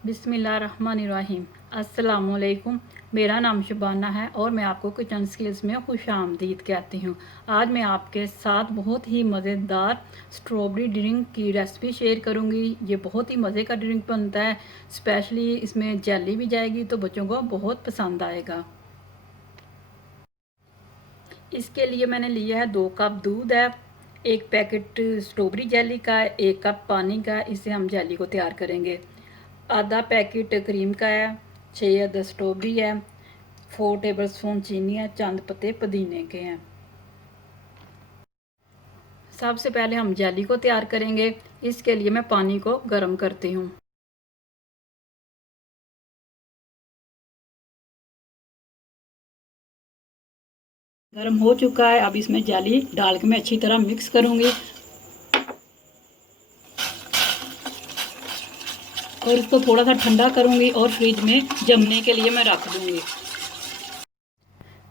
बिस्मिल्लाहिर्रहमानिर्रहीम। अस्सलामुअलैकुम। मेरा नाम शुबाना है और मैं आपको किचन स्किल्स में खुश आमदीद कहती हूँ। आज मैं आपके साथ बहुत ही मज़ेदार स्ट्रॉबेरी ड्रिंक की रेसिपी शेयर करूँगी। ये बहुत ही मज़े का ड्रिंक बनता है, स्पेशली इसमें जेली भी जाएगी तो बच्चों को बहुत पसंद आएगा। इसके लिए मैंने लिया है 2 कप दूध है, 1 पैकेट स्ट्रॉबेरी जेली का, 1 कप पानी का। इससे हम जेली को तैयार करेंगे। आधा पैकेट क्रीम का है, 6 अदद स्ट्रॉबेरी है, 4 टेबलस्पून चीनी है, चंद पत्ते पुदीने के हैं। सबसे पहले हम जेली को तैयार करेंगे। इसके लिए मैं पानी को गर्म करती हूँ। गर्म हो चुका है, अब इसमें जेली डाल के मैं अच्छी तरह मिक्स करूँगी और इसको थोड़ा सा ठंडा करूँगी और फ्रिज में जमने के लिए मैं रख दूँगी।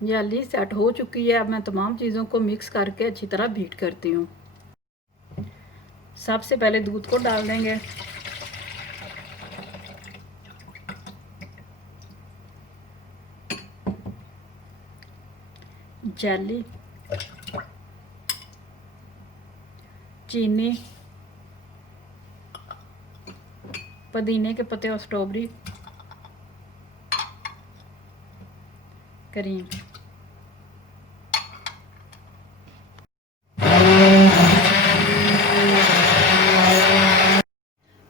जेली सेट हो चुकी है। अब मैं तमाम चीज़ों को मिक्स करके अच्छी तरह बीट करती हूँ। सबसे पहले दूध को डाल देंगे, जेली, चीनी, पुदीने के पत्ते और स्ट्रॉबेरी, क्रीम।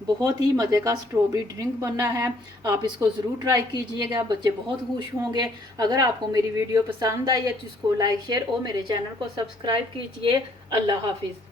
बहुत ही मज़े का स्ट्रॉबेरी ड्रिंक बनना है। आप इसको ज़रूर ट्राई कीजिएगा, बच्चे बहुत खुश होंगे। अगर आपको मेरी वीडियो पसंद आई है तो इसको लाइक शेयर और मेरे चैनल को सब्सक्राइब कीजिए। अल्लाह हाफिज़।